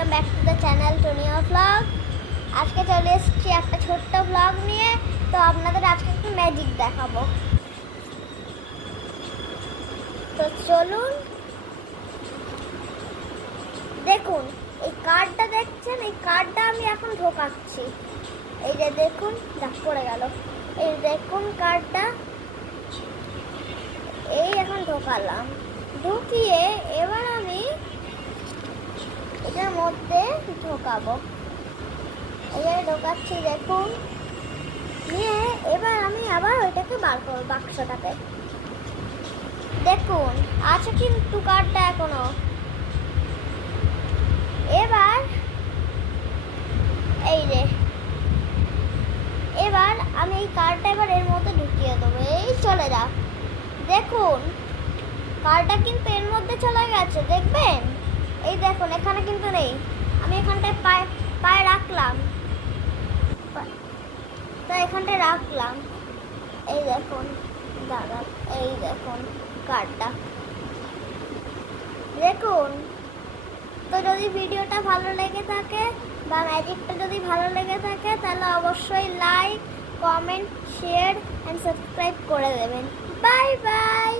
Welcome back to the channel Tonio blog. আজকে চলে এসেছি একটা ছোট্ট ব্লগ নিয়ে। তো আপনাদের আজকে একটু ম্যাজিক দেখাবো। তো চলুন দেখুন, এই কার্ডটা দেখছেন, এই কার্ডটা আমি এখন ঢোকাচ্ছি। এই যে দেখুন, পড়ে গেল। এই দেখুন কার্ডটা, এই এখন ঢোকালাম। ঢুকিয়ে এবার আমি এটার মধ্যে ঢোকাবো। এবারে ঢোকাচ্ছি দেখুন, নিয়ে এবার আমি আবার ওইটাকে বার করবো বাক্সটাতে। দেখুন আছে কিন্তু কার্ডটা এখনো। এবার এই যে এবার আমি এই কার্ডটা এবার এর মধ্যে ঢুকিয়ে দেবো। এই চলে যা, দেখুন কার্ডটা কিন্তু এর মধ্যে চলে গেছে, দেখবেন। এই দেখুন এখানে কিন্তু নেই, আমি এখানটায় পায়ে রাখলাম, তো এখানটায় রাখলাম। এই দেখুন দাদা, এই দেখুন কার্ডটা দেখুন। তো যদি ভিডিওটা ভালো লেগে থাকে বা ম্যাজিকটা যদি ভালো লেগে থাকে, তাহলে অবশ্যই like, comment, share and subscribe করে দেবেন। Bye bye.